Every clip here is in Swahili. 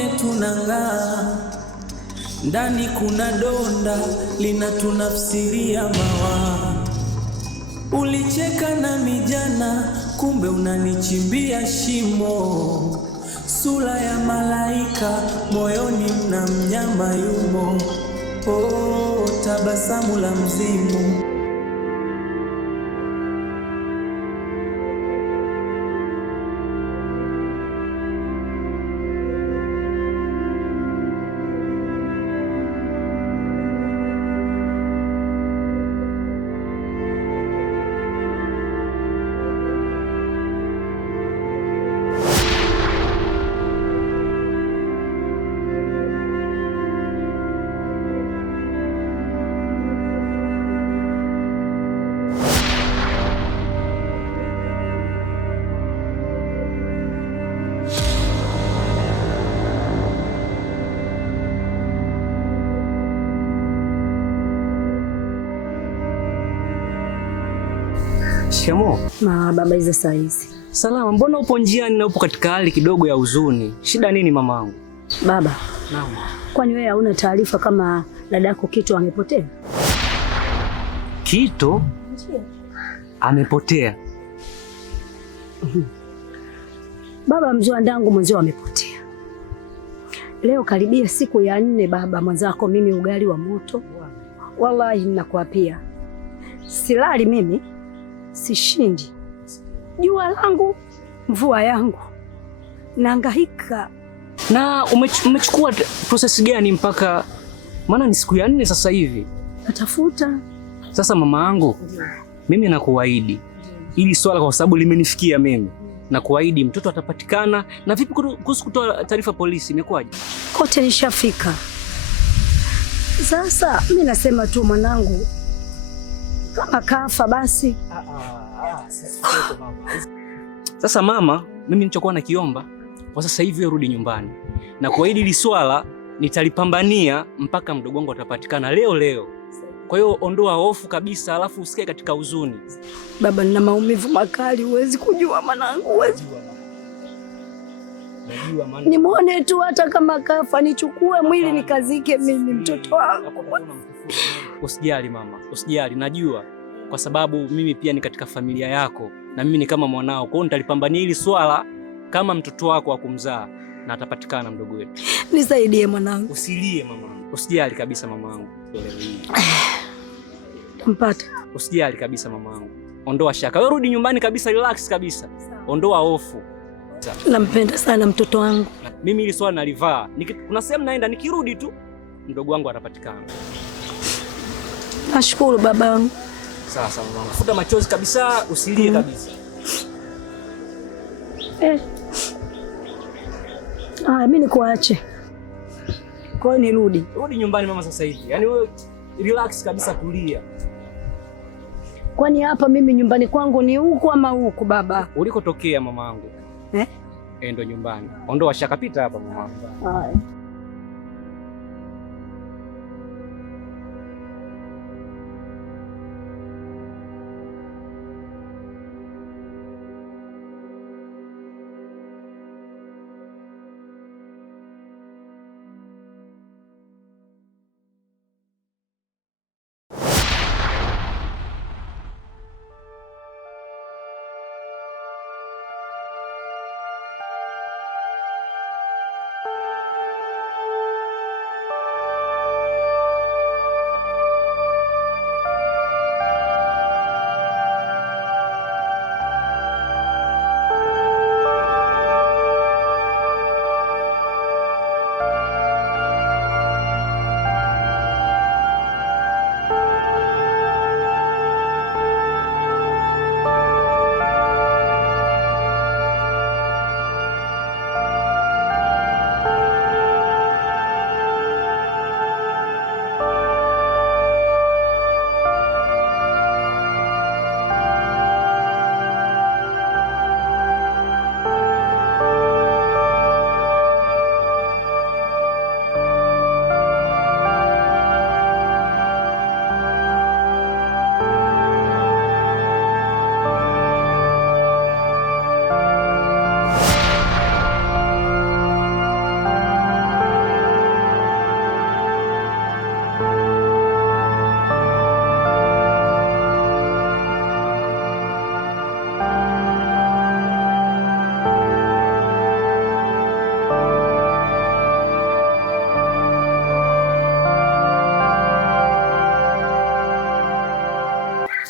tuone tunang'aa, ndani kuna donda linatunafsiria mawa. Ulicheka na mijana, kumbe unanichimbia shimo. Sura ya malaika, moyoni mna mnyama yumo. Oh, tabasamu la mzimu. Shikamoo. Baba, hizo saa hizi. Salama, mbona upo njiani na upo katika hali kidogo ya huzuni? Shida nini mamangu? Baba. Naam. Kwani wewe hauna taarifa kama dadako Kito amepotea? Kito? Amepotea? Baba, mzee wangu mwenzio amepotea. Leo karibia siku ya 4 baba, mwenzako mimi ugali wa moto. Wallahi ninakuapia. Silali mimi. Sishindi. Jua langu, mvua yangu. Nahangaika. Na umechukua process gani mpaka, maana ni siku ya 4 sasa hivi? Natafuta. Sasa mama yangu, mimi nakuahidi ili swala, kwa sababu limenifikia mimi, nakuahidi mtoto atapatikana. Na vipi kuhusu kutoa taarifa polisi, imekwaje? Kote nishafika. Sasa mimi nasema tu mwanangu, kama kafa basi. Sasa mama, mimi nilichokuwa nakiomba kwa sasa hivi rudi nyumbani, na kuahidi hili swala nitalipambania mpaka mdogo wangu atapatikana leo. Kwa hiyo ondoa hofu kabisa, alafu usikae katika huzuni. Baba, nina maumivu makali, huwezi kujua mwanangu, huwezi. Nimuone tu, hata kama kafa nichukue mwili nikazike mimi mtoto wangu. Usijali mama, usijali, najua kwa sababu mimi pia ni katika familia yako na mimi ni kama mwanao. Kwa hiyo nitalipambania hili swala kama mtoto wako wa kumzaa, na atapatikana mdogo wetu. Nisaidie mwanangu. Usilie mama, usijali kabisa mamangu. Mpata. Usijali kabisa mamangu. Ondoa shaka. Wewe rudi nyumbani kabisa, relax kabisa. Ondoa hofu. Nampenda sana mtoto wangu. Mimi hili swala nalivaa. Kuna sehemu naenda, nikirudi tu mdogo wangu atapatikana. Nashukuru babangu. Sasa mamangu, futa machozi kabisa, usilie kabisa. Mimi nikuache. Kwa hiyo nirudi. Rudi nyumbani mama sasa hivi. Yaani wewe relax kabisa, tulia. Kwani hapa mimi nyumbani kwangu ni huku ama huku baba? Ulikotokea mamangu. Ndo nyumbani. Ondoa shaka, pita hapa mamangu. Haya.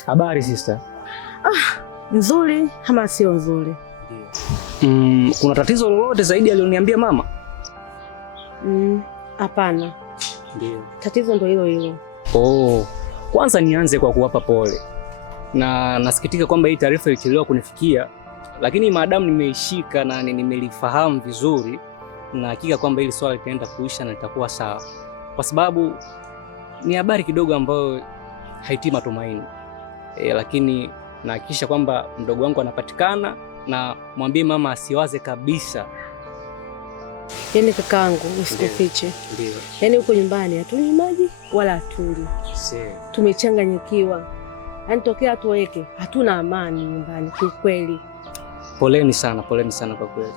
Habari sister. Nzuri ama sio nzuri? Kuna tatizo lolote zaidi alioniambia mama? Hapana. Ndio. Tatizo ndio hilo hilo. Kwanza nianze kwa kuwapa pole. Na nasikitika kwamba hii taarifa ilichelewa kunifikia, lakini maadamu nimeishika na nimelifahamu vizuri, na hakika kwamba hili swala litaenda kuisha na litakuwa sawa. Kwa sababu ni habari kidogo ambayo haitii matumaini. Lakini nahakikisha kwamba mdogo wangu anapatikana, na mwambie mama asiwaze kabisa. Yaani kakaangu, usikufiche. Ndio. Yaani huko nyumbani hatunywi maji wala hatuli. Tumechanganyikiwa. Yaani tokea tuweke, hatuna amani nyumbani kiukweli. Poleni sana kwa kweli.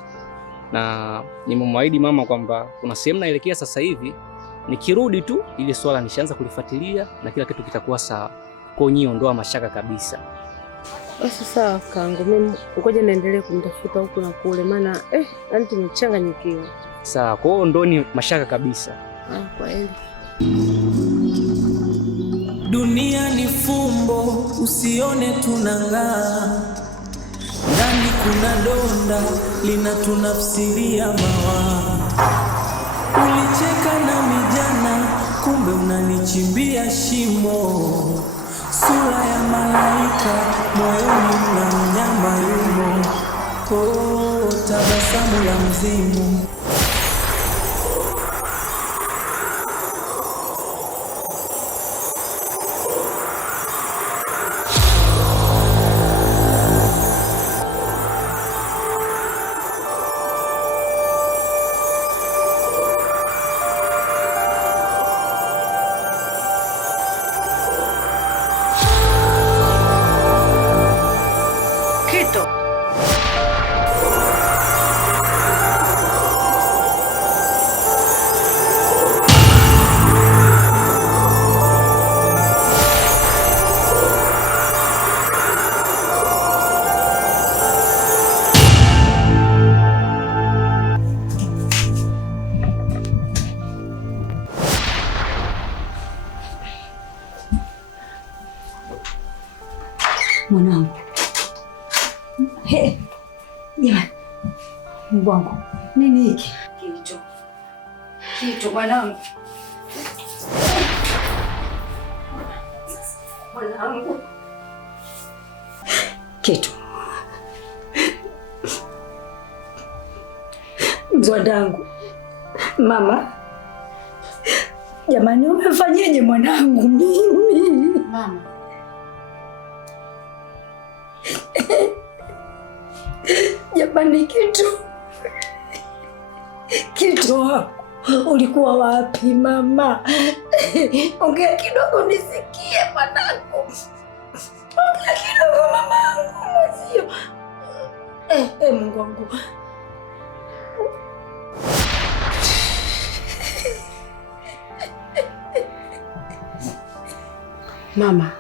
Na nimemwahidi mama kwamba kuna sehemu naelekea sasa hivi, nikirudi tu ile swala nishaanza kulifuatilia na kila kitu kitakuwa sawa. Kwa hiyo ondoa mashaka kabisa. Basi sawa kangu, mimi ngoja niendelee kumtafuta huku na kule, maana yaani tumechanganyikiwa. Sawa, kwa hiyo ndoni mashaka kabisa. Kwa heri. Dunia ni fumbo, usione tunang'aa. Ndani kuna donda linatunafsiria mawa. Ulicheka na mijana, kumbe unanichimbia shimo. Sura ya malaika, moyoni mna mnyama yumo. Tabasamu la mzimu. Mwanangu. Jamani. Mungu wangu. Nini hiki? Kitu mwanangu. Mwanangu. Kitu. Mzwadangu. Mama. Jamani, umefanyaje mwanangu mimi? Mama. Jamani, Kitu, ulikuwa wapi mama? Ongea kidogo nisikie mwanangu. Ongea kidogo mamangu mwenzio. Mungu wangu. Mama.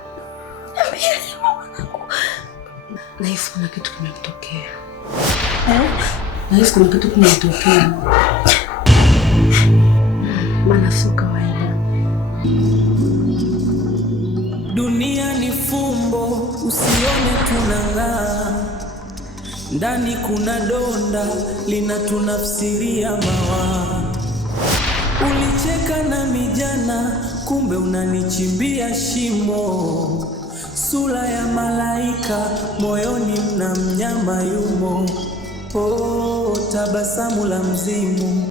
Nahisi kuna kitu kimetokea. Nahisi kuna kitu kimetokea. Maana sio kawaida. Dunia ni fumbo, usione tunang'aa. Ndani kuna donda linatunafsiria mawa. Ulicheka na mijana, kumbe unanichimbia shimo. Sura ya malaika, moyoni mna mnyama yumo. Tabasamu la mzimu.